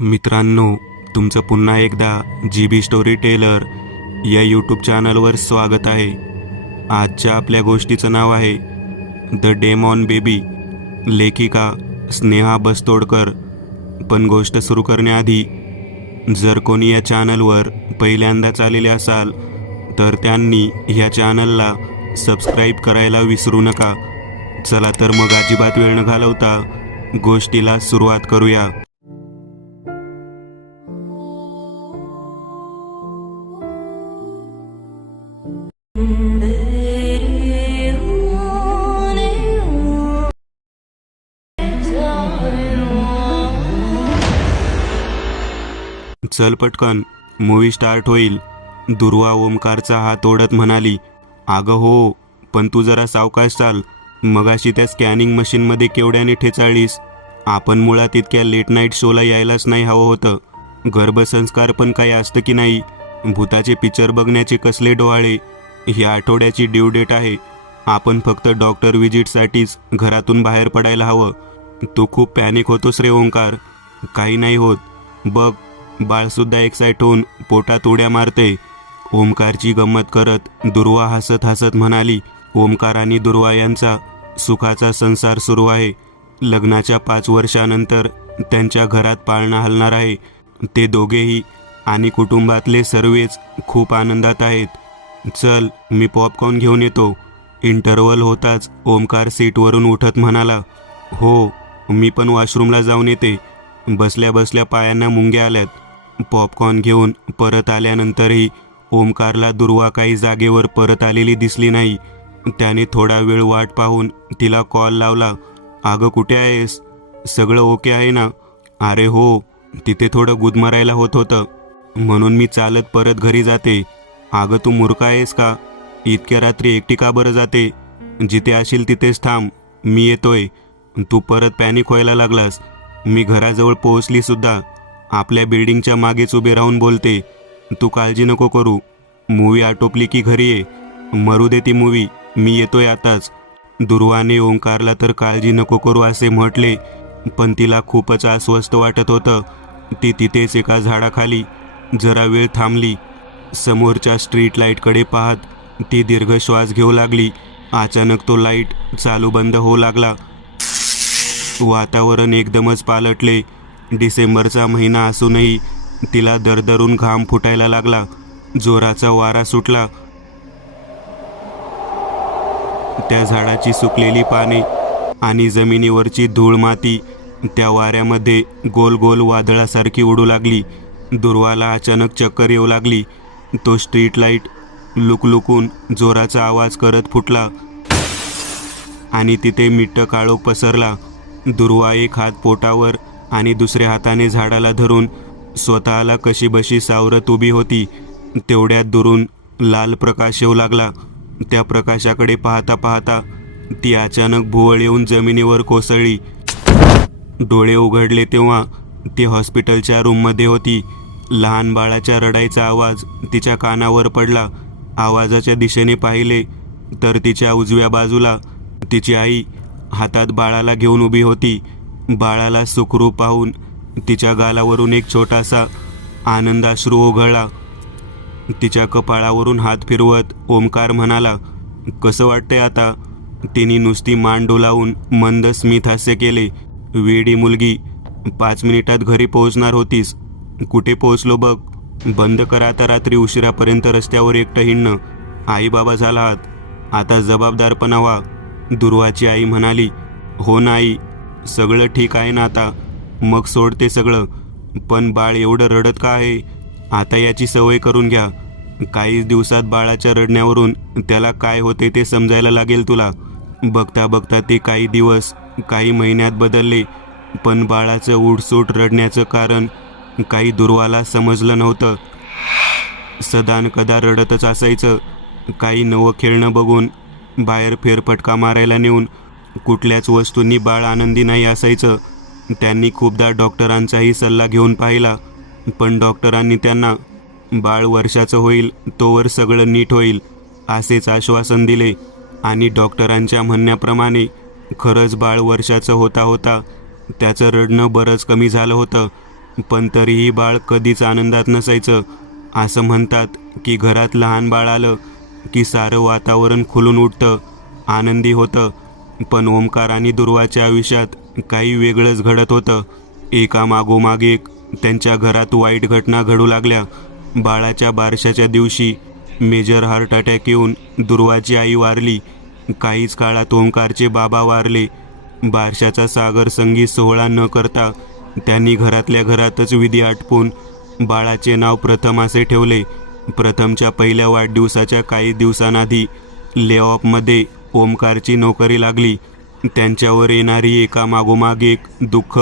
मित्रांनो, तुमचं पुन्हा एकदा GB स्टोरी टेलर या यूट्यूब चॅनलवर स्वागत आहे. आजच्या आपल्या गोष्टीचं नाव आहे द डेमॉन बेबी, लेखिका स्नेहा बस्तोडकर. पण गोष्ट सुरू करण्याआधी जर कोणी या चॅनलवर पहिल्यांदाच आलेले असाल तर त्यांनी ह्या चॅनलला सबस्क्राईब करायला विसरू नका. चला तर मग अजिबात वेळ न घालवता गोष्टीला सुरुवात करूया. चल पटकन, मूवी स्टार्ट होईल. दुर्वा ओमकारचा हात ओढत म्हणाली, अगं हो, पण तू जरा सावकाश चाल. मगाशी त्या स्कॅनिंग मशीनमध्ये केवढ्याने ठेचाळलीस. आपण मुळात इतक्या लेट नाईट शोला यायलाच नाही हवं होतं. गर्भसंस्कार पण काही असतं की नाही. भूताचे पिक्चर बघण्याचे कसले डोहाळे. ही आठवड्याची ड्यू डेट आहे. आपण फक्त डॉक्टर व्हिजिटसाठीच घरातून बाहेर पडायला हवं. तू खूप पॅनिक होतोस रे ओंकार. काही नाही होत. बघ, बाळसुद्धा एक्साइट होऊन पोटात उड्या मारते. ओमकारची गंमत करत दुर्वा हसत हसत म्हणाली. ओमकार आणि दुर्वा यांचा सुखाचा संसार सुरू आहे. लग्नाच्या 5 वर्षानंतर त्यांच्या घरात पाळणा हलणार आहे. ते दोघेही आणि कुटुंबातले सर्वच खूप आनंदात आहेत. चल, मी पॉपकॉर्न घेऊन येतो. इंटरव्हल होताच ओमकार सीटवरून उठत म्हणाला, हो, मी पण वॉशरूमला जाऊन येते. बसल्या बसल्या पायांना मुंग्या आल्यात. पॉपकॉर्न घेऊन परत आल्यानंतरही ओमकारला दुर्वा काही जागेवर परत आलेली दिसली नाही. त्याने थोडा वेळ वाट पाहून तिला कॉल लावला. अगं कुठे आहेस? सगळं ओके आहे ना? अरे हो, तिथे थोडं गुदमरायला होत होतं म्हणून मी चालत परत घरी जाते. अगं तू मूर्ख आहेस का? इतक्या रात्री एकटी का बरं जाते? जिथे असशील तिथेच थांब, मी येतोय. तू परत पॅनिक व्हायला लागलास. मी घराजवळ पोहोचली सुद्धा. आपल्या बिल्डिंगच्या मागेच उभे राहून बोलते. तू काळजी नको करू. मूवी आटोपली की घरी ये. मरू दे ती मूवी, मी येतोय आताच. दुर्वाने ओंकारला तर काळजी नको करू असे म्हटले, पण तिला खूपच अस्वस्थ वाटत होतं. ती तिथेच एका झाडाखाली जरा वेळ थांबली. समोरच्या स्ट्रीट लाईटकडे पाहत ती दीर्घ श्वास घेऊ लागली. अचानक तो लाईट चालू बंद होऊ लागला. वातावरण एकदमच पालटले. डिसेंबरचा महिना असूनही तिला दरदरून घाम फुटायला लागला. जोराचा वारा सुटला. त्या झाडाची सुकलेली पाने आणि जमिनीवरची धूळ माती त्या वाऱ्यामध्ये गोल गोल वादळासारखी उडू लागली. दुर्वाला अचानक चक्कर येऊ लागली. तो स्ट्रीट लाईट लुकलुकून जोराचा आवाज करत फुटला आणि तिथे मिट्ट काळोख पसरला. दुर्वा एक हात पोटावर आणि दुसऱ्या हाताने झाडाला धरून स्वतःला कशीबशी सावरत उभी होती. तेवढ्यात दुरून लाल प्रकाश येऊ लागला. त्या प्रकाशाकडे पाहता पाहता ती अचानक भुवळ येऊन जमिनीवर कोसळली. डोळे उघडले तेव्हा ती हॉस्पिटलच्या रूममध्ये होती. लहान बाळाच्या रडायचा आवाज तिच्या कानावर पडला. आवाजाच्या दिशेने पाहिले तर तिच्या उजव्या बाजूला तिची आई हातात बाळाला घेऊन उभी होती. बाळाला सुखरूप पाहून तिच्या गालावरून एक छोटासा आनंदाश्रू ओघळला. तिच्या कपाळावरून हात फिरवत ओमकार म्हणाला, कसं वाटतंय आता? तिने नुसती मान डोलावून मंद स्मित हास्य केले. वेडी मुलगी, 5 मिनिटात घरी पोहोचणार होतीस. कुठे पोहोचलो बघ. बंद करा आता रात्री उशिरापर्यंत रस्त्यावर एकटं हिंडणं. आई बाबा झाला आहात, आता जबाबदारपणा व्हा. दुर्वाची आई म्हणाली, हो ना आई, सगळं ठीक आहे ना आता. मग सोडते सगळं. पण बाळ एवढं रडत का आहे? आता याची सवय करून घ्या. काही दिवसात बाळाच्या रडण्यावरून त्याला काय होते ते समजायला लागेल तुला. बघता बघता ते काही दिवस, काही महिन्यात बदलले. पण बाळाचं उठसूट रडण्याचं कारण काही दुर्वाला समजलं नव्हतं. सदानकदा रडतच असायचं. काही नवं खेळणं बघून, बाहेर फेरफटका मारायला नेऊन कुठल्याच वस्तूंनी बाळ आनंदी नाही असायचं. त्यांनी खूपदा डॉक्टरांचाही सल्ला घेऊन पाहिला, पण डॉक्टरांनी त्यांना बाळ वर्षाचं होईल तोवर सगळं नीट होईल असेच आश्वासन दिले. आणि डॉक्टरांच्या म्हणण्याप्रमाणे खरंच बाळ वर्षाचं होता होता त्याचं रडणं बरंच कमी झालं होतं. पण तरीही बाळ कधीच आनंदात नसायचं. असं म्हणतात की घरात लहान बाळ आलं की सारं वातावरण खुलून उठतं, आनंदी होतं. पण ओमकार आणि दुर्वाच्या आयुष्यात काही वेगळंच घडत होतं. एकामागोमाग एक त्यांच्या घरात वाईट घटना घडू लागल्या. बाळाच्या बारशाच्या दिवशी मेजर हार्ट अटॅक येऊन दुर्वाची आई वारली. काहीच काळात ओमकारचे बाबा वारले. बारशाचा सागर संगीत सोहळा न करता त्यांनी घरातल्या घरातच विधी आटपून बाळाचे नाव प्रथम असे ठेवले. प्रथमच्या पहिल्या वाढदिवसाच्या काही दिवसांआधी लेऑफमध्ये ओमकारची नोकरी लागली. त्यांच्यावर येणारी एकामागोमाग एक दुःख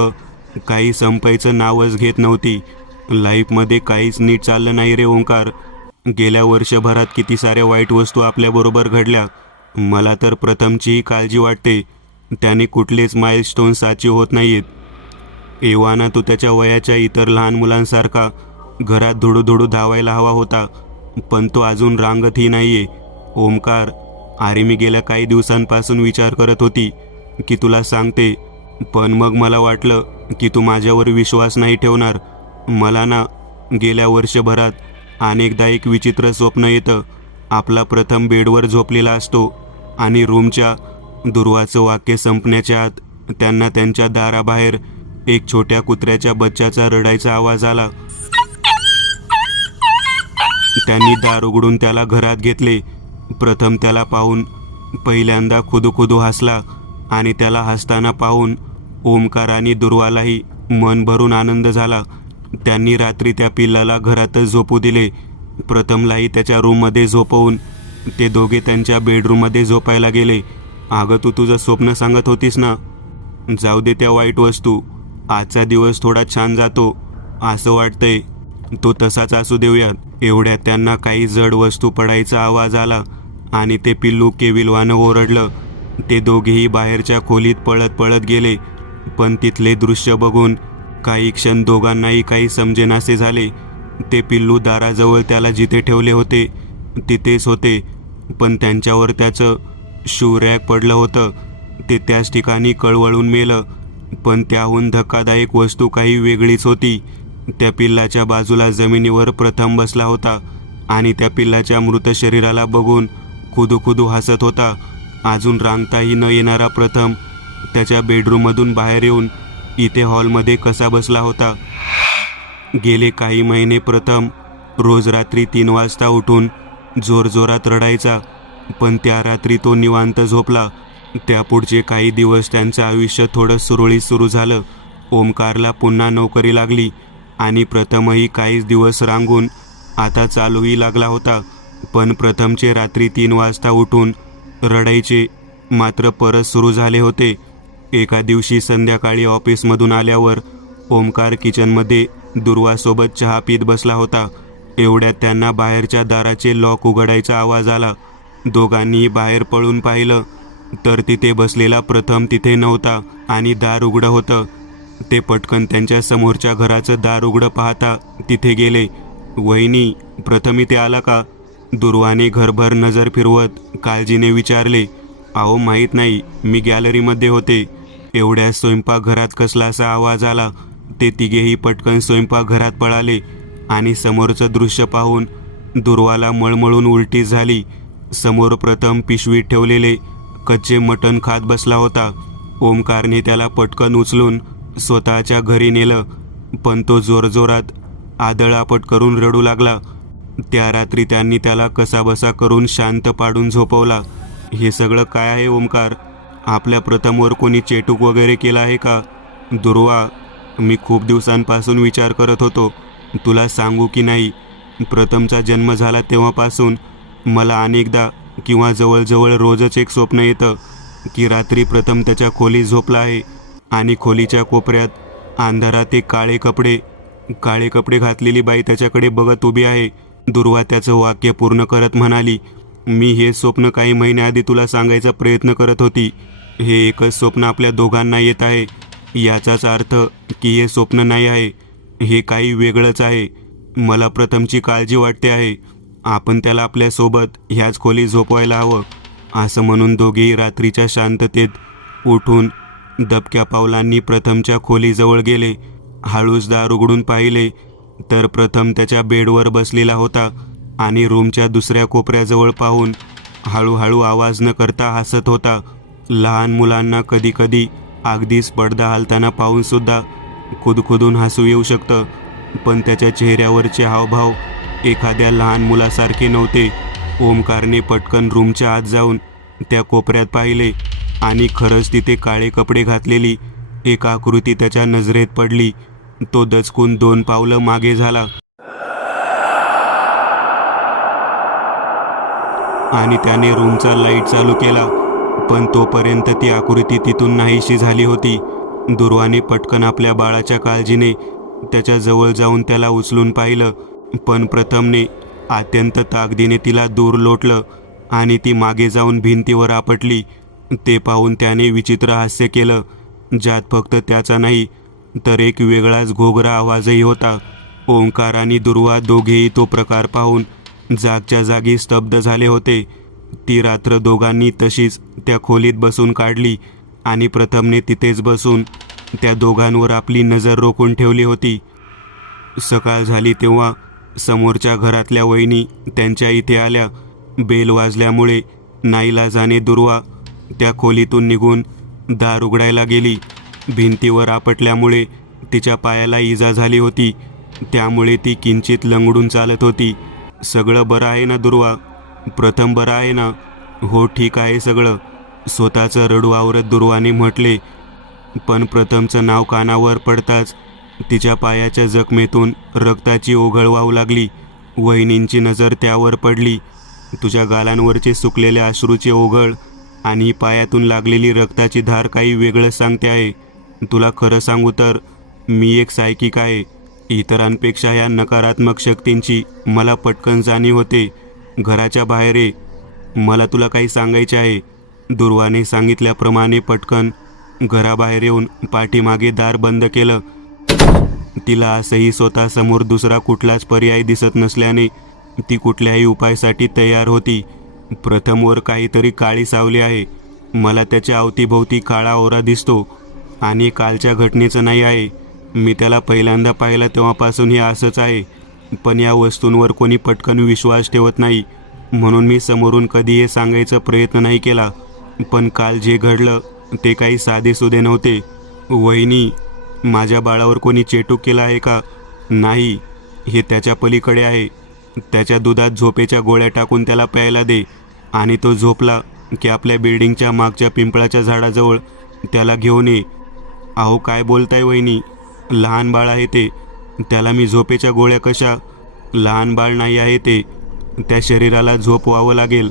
काही संपायचं नावच घेत नव्हती. लाईफमध्ये काहीच नीट चाललं नाही रे ओंकार. गेल्या वर्षभरात किती साऱ्या वाईट वस्तू आपल्याबरोबर घडल्या. मला तर प्रथमचीही काळजी वाटते. त्याने कुठलेच माइलस्टोन्स अचीव होत नाहीत. एव्हाना तू त्याच्या वयाच्या इतर लहान मुलांसारखा घरात धुडूधुडू धावायला हवा होता, पण तो अजून रांगतही नाहीये. ओमकार, अरे मी गेल्या काही दिवसांपासून विचार करत होती की तुला सांगते, पण मग मला वाटलं की तू माझ्यावर विश्वास नाही ठेवणार. मला ना गेल्या वर्षभरात अनेकदा एक विचित्र स्वप्न येतं. आपला प्रथम बेडवर झोपलेला असतो आणि रूमच्या दुर्वाचं वाक्य संपण्याच्या आत त्यांना त्यांच्या दाराबाहेर एक छोट्या कुत्र्याच्या बच्चाचा रडायचा आवाज आला. त्यांनी दार उघडून त्याला घरात घेतले. प्रथम त्याला पाहून पहिल्यांदा खुदूखुदू हसला आणि त्याला हसताना पाहून ओमकार आणि दुर्वालाही मन भरून आनंद झाला. त्यांनी रात्री त्या पिल्लाला घरातच झोपू दिले. प्रथमलाही त्याच्या रूममध्ये झोपवून ते दोघे त्यांच्या बेडरूममध्ये झोपायला गेले. अगं तू तुझं स्वप्न सांगत होतीस ना, जाऊ दे त्या वाईट वस्तू. आजचा दिवस थोडा छान जातो असं वाटतंय. तो तसाच असू देऊयात. एवढ्यात त्यांना काही जड वस्तू पडायचा आवाज आला आणि ते पिल्लू केविलवानं ओरडलं. ते दोघेही बाहेरच्या खोलीत पळत पळत गेले. पण तिथले दृश्य बघून काही क्षण दोघांनाही काही समजेनासे झाले. ते पिल्लू दाराजवळ त्याला जिथे ठेवले होते तिथेच होते, पण त्यांच्यावर त्याचं शू रॅक पडलं होतं. ते त्याच ठिकाणी कळवळून मेलं. पण त्याहून धक्कादायक वस्तू काही वेगळीच होती. त्या पिल्लाच्या बाजूला जमिनीवर प्रथम बसला होता आणि त्या पिल्लाच्या मृत शरीराला बघून खुदूखुदू हसत होता. अजून रांगताही न येणारा प्रथम त्याच्या बेडरूममधून बाहेर येऊन इथे हॉलमध्ये कसा बसला होता. गेले काही महिने प्रथम रोज रात्री 3 वाजता उठून जोरजोरात रडायचा, पण त्या रात्री तो निवांत झोपला. त्यापुढचे काही दिवस त्यांचं आयुष्य थोडं सुरळीत सुरू झालं. ओमकारला पुन्हा नोकरी लागली आणि प्रथमही काहीच दिवस रांगून आता चालूही लागला होता. पण प्रथमचे रात्री 3 वाजता उठून रडायचे मात्र परत सुरू झाले होते. एका दिवशी संध्याकाळी ऑफिसमधून आल्यावर ओमकार किचनमध्ये दुर्वासोबत चहा पीत बसला होता. एवढ्यात त्यांना बाहेरच्या दाराचे लॉक उघडायचा आवाज आला. दोघांनी बाहेर पळून पाहिलं तर तिथे बसलेला प्रथम तिथे नव्हता आणि दार उघडं होतं. ते पटकन त्यांच्या समोरच्या घराचं दार उघडं पाहता तिथे गेले. वहिनी, प्रथम इथे आला का? दुर्वाने घरभर नजर फिरवत काळजीने विचारले. अहो माहीत नाही, मी गॅलरीमध्ये होते. एवढ्या स्वयंपाकघरात कसलासा आवाज आला. ते तिघेही पटकन स्वयंपाकघरात पळाले आणि समोरचं दृश्य पाहून दुर्वाला मळमळून उलटी झाली. समोर प्रथम पिशवीत ठेवलेले कच्चे मटण खात बसला होता. ओमकारने त्याला पटकन उचलून स्वतःच्या घरी नेलं, पण तो जोरजोरात आदळआपट करून रडू लागला. त्या रात्री त्यांनी त्याला कसाबसा करून शांत पाडून झोपवला. हे सगळं काय आहे ओमकार? आपल्या प्रथमवर कोणी चेटूक वगैरे केला आहे का? दुर्वा, मी खूप दिवसांपासून विचार करत होतो तुला सांगू की नाही. प्रथमचा जन्म झाला तेव्हापासून मला अनेकदा किंवा जवळजवळ रोजच एक स्वप्न येतं की रात्री प्रथम त्याच्या खोलीत झोपला आहे आणि खोलीच्या कोपऱ्यात अंधारात एक काळे कपडे घातलेली बाई त्याच्याकडे बघत उभी आहे. दुर्वा त्याचं वाक्य पूर्ण करत म्हणाली, मी हे स्वप्न काही महिन्याआधी तुला सांगायचा प्रयत्न करत होती. हे एकच स्वप्न आपल्या दोघांना येत आहे. याचाच अर्थ की हे स्वप्न नाही आहे, हे काही वेगळंच आहे. मला प्रथमची काळजी वाटते आहे. आपण त्याला आपल्यासोबत ह्याच खोलीत झोपवायला हवं. असं म्हणून दोघेही रात्रीच्या शांततेत उठून दबक्या पावलांनी प्रथमच्या खोलीजवळ गेले. हळूच दार उघडून पाहिले तर प्रथम त्याच्या बेडवर बसलेला होता आणि रूमच्या दुसऱ्या कोपऱ्याजवळ पाहून हळूहळू आवाज न करता हसत होता. लहान मुलांना कधीकधी अगदीच पडदा हलताना पाहूनसुद्धा खुदखुदून हसू येऊ शकतं, पण त्याच्या चेहऱ्यावरचे हावभाव एखाद्या लहान मुलासारखे नव्हते. ओमकारने पटकन रूमच्या आत जाऊन त्या कोपऱ्यात पाहिले आणि खरंच तिथे काळे कपडे घातलेली एक आकृती त्याच्या नजरेत पडली. तो दचकून 2 पावलं मागे झाला आणि त्याने रूमचा लाईट चालू केला, पण तोपर्यंत ती आकृती तिथून नाहीशी झाली होती. दुर्वाने पटकन आपल्या बाळाच्या काळजीने त्याच्या जवळ जाऊन त्याला उचलून पाहिलं, पण प्रथमने अत्यंत ताकदीने तिला दूर लोटलं आणि ती मागे जाऊन भिंतीवर आपटली. ते पाहून त्याने विचित्र हास्य केलं, ज्यात फक्त त्याचा नाही तर एक वेगळाच घोगरा आवाजही होता. ओंकार आणि दुर्वा दोघेही तो प्रकार पाहून जागच्या जागी स्तब्ध झाले होते. ती रात्र दोघांनी तशीच त्या खोलीत बसून काढली आणि प्रथमने तिथेच बसून त्या दोघांवर आपली नजर रोखून ठेवली होती. सकाळ झाली तेव्हा समोरच्या घरातल्या वहिनी त्यांच्या इथे आल्या. बेल वाजल्यामुळे नाईलाजाने दुर्वा त्या खोलीतून निघून दार उघडायला गेली. भिंतीवर आपटल्यामुळे तिच्या पायाला इजा झाली होती, त्यामुळे ती किंचित लंगडून चालत होती. सगळं बरं आहे ना दुर्वा? प्रथम बरं आहे ना? हो ठीक आहे सगळं, स्वतःचं रडू आवरत दुर्वाने म्हटले. पण प्रथमचं नाव कानावर पडताच तिच्या पायाच्या जखमेतून रक्ताची ओघळ वाहू लागली. वहिनींची नजर त्यावर पडली. तुझ्या गालांवरचे सुकलेल्या अश्रूचे ओघळ आणि पायातून लागलेली रक्ताची धार काही वेगळं सांगते आहे. तुला खरं सांगू तर मी एक सायकिक आहे. इतरांपेक्षा या नकारात्मक शक्तींची मला पटकन जाणीव होते. घराच्या बाहेर ये, मला तुला काही सांगायचे आहे. दुर्वाने सांगितल्याप्रमाणे पटकन घराबाहेर येऊन पाठीमागे दार बंद केलं. तिला असंही स्वतःसमोर दुसरा कुठलाच पर्याय दिसत नसल्याने ती कुठल्याही उपायासाठी तयार होती. प्रथमवर काहीतरी काळी सावली आहे. मला त्याच्या अवतीभोवती काळा ओरा दिसतो आणि कालच्या घटनेचं नाही आहे. मी त्याला पहिल्यांदा पाहिलं तेव्हापासून हे असंच आहे, पण या वस्तूंवर कोणी पटकन विश्वास ठेवत नाही, म्हणून मी समोरून कधी हे सांगायचा प्रयत्न नाही केला. पण काल जे घडलं ते काही साधेसुधे नव्हते. वहिनी, माझ्या बाळावर कोणी चेटूक केला आहे का? नाही, हे त्याच्या पलीकडे आहे. त्याच्या दुधात झोपेच्या गोळ्या टाकून त्याला प्यायला दे आणि तो झोपला की आपल्या बिल्डिंगच्या मागच्या पिंपळाच्या झाडाजवळ त्याला घेऊन ये. अहो काय बोलताय वहिनी? लहान बाळ आहे ते, त्याला मी झोपेच्या गोळ्या कशा? लहान बाळ नाही आहे ते, त्या शरीराला झोप व्हावं लागेल.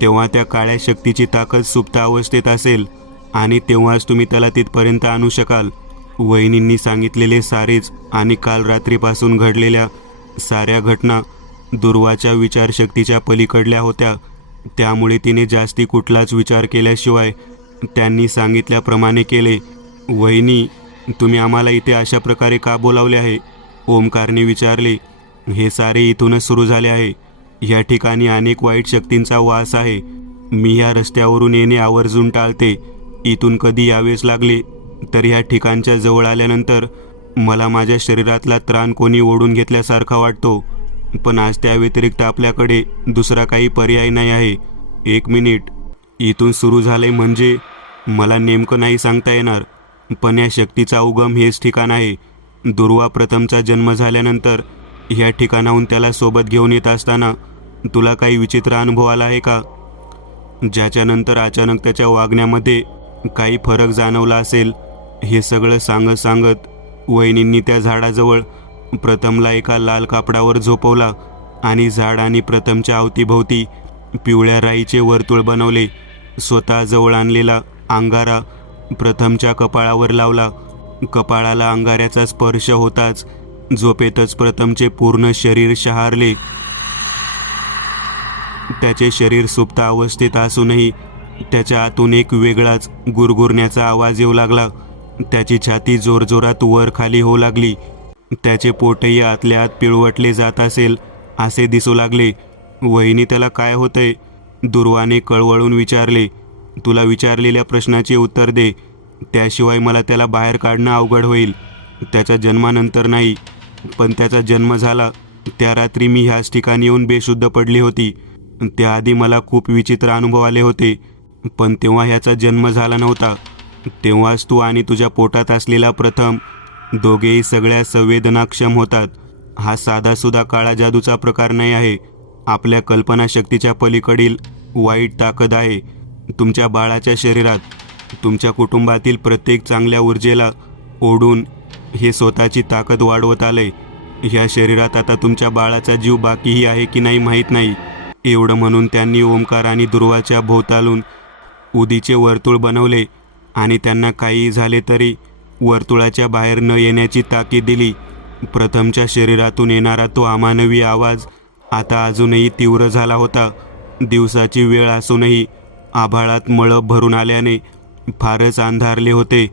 तेव्हा त्या काळ्या शक्तीची ताकद सुप्त अवस्थेत असेल आणि तेव्हाच तुम्ही त्याला तिथपर्यंत आणू शकाल. वहिनींनी सांगितलेले सारेच आणि काल रात्रीपासून घडलेल्या साऱ्या घटना दुर्वाच्या विचारशक्तीच्या पलीकडल्या होत्या. त्यामुळे तिने जास्ती कुठलाच विचार केल्याशिवाय त्यांनी सांगितल्याप्रमाणे केले. वहिनी, तुम्ही आम्हाला इथे अशा प्रकारे का बोलावले आहे? ओमकारने विचारले. हे सारे इथूनच सुरू झाले आहे. या ठिकाणी अनेक वाईट शक्तींचा वास आहे. मी ह्या रस्त्यावरून येणे आवर्जून टाळते. इथून कधी यावेच लागले तर ह्या ठिकाणच्या जवळ आल्यानंतर मला माझ्या शरीरातला त्राण कोणी ओढून घेतल्यासारखा वाटतो. पण आज त्या व्यतिरिक्त आपल्याकडे दुसरा काही पर्याय नाही आहे. 1 मिनिट, इथून सुरू झाले म्हणजे मला नेमकं नाही सांगता येणार, पण या शक्तीचा उगम हेच ठिकाण आहे. दुर्वा प्रथमचा जन्म झाल्यानंतर ह्या ठिकाणाहून त्याला सोबत घेऊन येत असताना तुला काही विचित्र अनुभव आला आहे का? ज्याच्यानंतर अचानक त्याच्या वागण्यामध्ये काही फरक जाणवला असेल? हे सगळं सांगत वहिनींनी त्या झाडाजवळ प्रथमला एका लाल कापडावर झोपवला आणि झाड आणि प्रथमच्या अवतीभोवती पिवळ्या राईचे वर्तुळ बनवले. स्वतः जवळ आणलेला अंगारा प्रथमच्या कपाळावर लावला. कपाळाला अंगाऱ्याचा स्पर्श होताच झोपेतच प्रथमचे पूर्ण शरीर शहारले. त्याचे शरीर सुप्त अवस्थेत असूनही त्याच्या आतून एक वेगळाच गुरगुरण्याचा आवाज येऊ लागला. त्याची छाती जोरजोरात वर खाली होऊ लागली. त्याचे पोटही आतल्या आत पिळवटले जात असेल असे दिसू लागले. वहिनी, त्याला काय होतंय? दुर्वाने कळवळून विचारले. तुला विचारलेल्या प्रश्नाचे उत्तर दे, त्याशिवाय मला त्याला बाहेर काढणं अवघड होईल. त्याच्या जन्मानंतर नाही, पण त्याचा जन्म झाला त्या रात्री मी ह्याच ठिकाणी येऊन बेशुद्ध पडली होती. त्याआधी मला खूप विचित्र अनुभव आले होते, पण तेव्हा ह्याचा जन्म झाला नव्हता. तेव्हाच तू आणि तुझ्या पोटात असलेला प्रथम दोघेही सगळ्या संवेदनाक्षम होतात. हा साधासुधा काळा जादूचा प्रकार नाही आहे. आपल्या कल्पनाशक्तीच्या पलीकडील वाईट ताकद आहे तुमच्या बाळाच्या शरीरात. तुमच्या कुटुंबातील प्रत्येक चांगल्या ऊर्जेला ओढून हे स्वतःची ताकद वाढवत आले. ह्या शरीरात आता तुमच्या बाळाचा जीव बाकीही आहे की नाही माहीत नाही. एवढं म्हणून त्यांनी ओंकार आणि दुर्वाच्या भोवतालून उदीचे वर्तुळ बनवले आणि त्यांना काहीही झाले तरी वर्तुळाच्या बाहेर न येण्याची ताकीद दिली. प्रथमच्या शरीरातून येणारा तो अमानवी आवाज आता अजूनही तीव्र झाला होता. दिवसाची वेळ असूनही आभाळात मळं भरून आल्याने फारच अंधारले होते.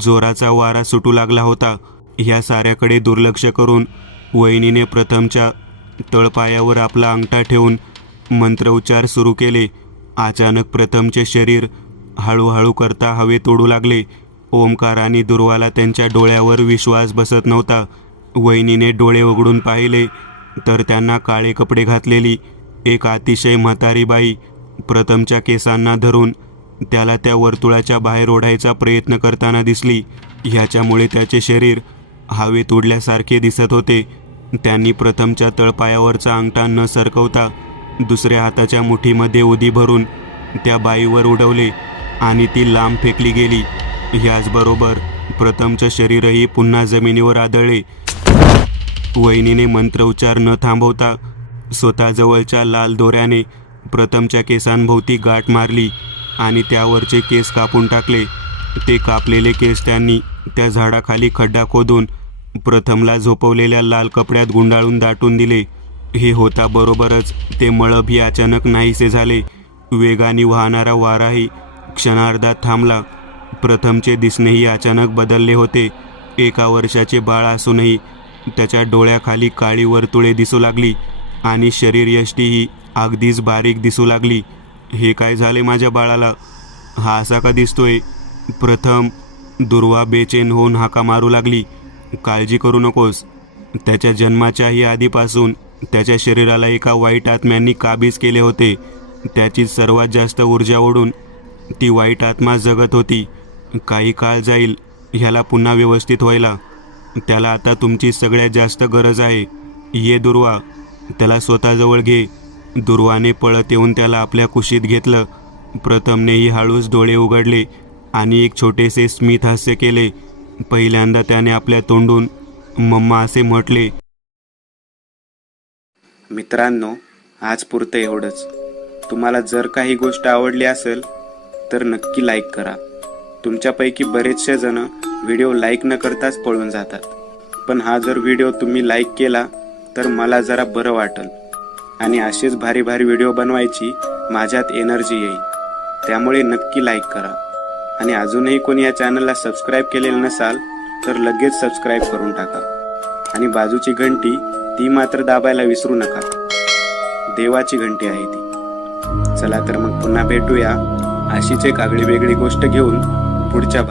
जोराचा वारा सुटू लागला होता. ह्या साऱ्याकडे दुर्लक्ष करून वहिनीने प्रथमच्या तळपायावर आपला अंगठा ठेवून मंत्रोच्चार सुरू केले. अचानक प्रथमचे शरीर हळूहळू करता हवेत उडू लागले. ओंकार आणि दुर्वाला त्यांच्या डोळ्यावर विश्वास बसत नव्हता. वहिनीने डोळे उघडून पाहिले तर त्यांना काळे कपडे घातलेली एक अतिशय म्हातारी बाई प्रथमच्या केसांना धरून त्याला त्या वर्तुळाच्या बाहेर ओढायचा प्रयत्न करताना दिसली. ह्याच्यामुळे त्याचे शरीर हवेत उडल्यासारखे दिसत होते. त्यांनी प्रथमच्या तळपायावरचा अंगठा न सरकवता दुसऱ्या हाताच्या मुठीमध्ये उदी भरून त्या बाईवर उडवले आणि ती लांब फेकली गेली. ह्याचबरोबर प्रथमचं शरीरही पुन्हा जमिनीवर आदळले. वहिनीने मंत्रोच्चार न थांबवता स्वतःजवळच्या लाल दोऱ्याने प्रथमच्या केसांभोवती गाठ मारली आणि त्यावरचे केस कापून टाकले. ते कापलेले केस त्यांनी त्या झाडाखाली खड्डा खोदून प्रथमला झोपवलेल्या लाल कपड्यात गुंडाळून दाटून दिले. हे होता बरोबरच ते मळभी अचानक नाहीसे झाले. वेगाने वाहणारा वाराही क्षणार्धात थांबला. प्रथमचे दिसणेही अचानक बदलले होते. 1 वर्षाचे बाळ असूनही त्याच्या डोळ्याखाली काळी वर्तुळे दिसू लागली आणि शरीरयष्टीही अगदीच बारीक दिसू लागली. हे काय झाले माझ्या बाळाला? हा असा का दिसतोय? प्रथम दुर्वा बेचैन होऊन हाका मारू लागली. काळजी करू नकोस. त्याच्या जन्माच्याही आधीपासून त्याच्या शरीराला एका वाईट आत्म्यांनी काबीज केले होते. त्याची सर्वात जास्त ऊर्जा ओढून ती वाईट आत्मा जगत होती. काही काळ जाईल ह्याला पुन्हा व्यवस्थित व्हायला. त्याला आता तुमची सगळ्यात जास्त गरज आहे. ये दुर्वा, त्याला स्वतःजवळ घे. दुर्वाने पळत येऊन त्याला आपल्या कुशीत घेतलं. प्रथमनेही हळूच डोळे उघडले आणि एक छोटेसे स्मित हास्य केले. पहिल्यांदा त्याने आपल्या तोंडून मम्मा असे म्हटले. मित्रांनो, आज पुरतं एवढंच. तुम्हाला जर काही गोष्ट आवडली असेल तर नक्की लाईक करा. तुमच्यापैकी बरेचसे जण व्हिडिओ लाईक न करताच पळून जातात, पण हा जर व्हिडिओ तुम्ही लाईक केला तर मला जरा बरं वाटेल आणि असेच भारी भारी व्हिडिओ बनवायची माझ्यात एनर्जी येईल. त्यामुळे नक्की लाईक करा. आणि अजूनही कोणी या चॅनलला सबस्क्राईब केलेलं नसाल तर लगेच सबस्क्राईब करून टाका. आणि बाजूची घंटी ती मात्र दाबायला विसरू नका. देवाची घंटी आहे ती. चला तर मग पुन्हा भेटूया अशीच एक आगळी वेगळी गोष्ट घेऊन पुढच्या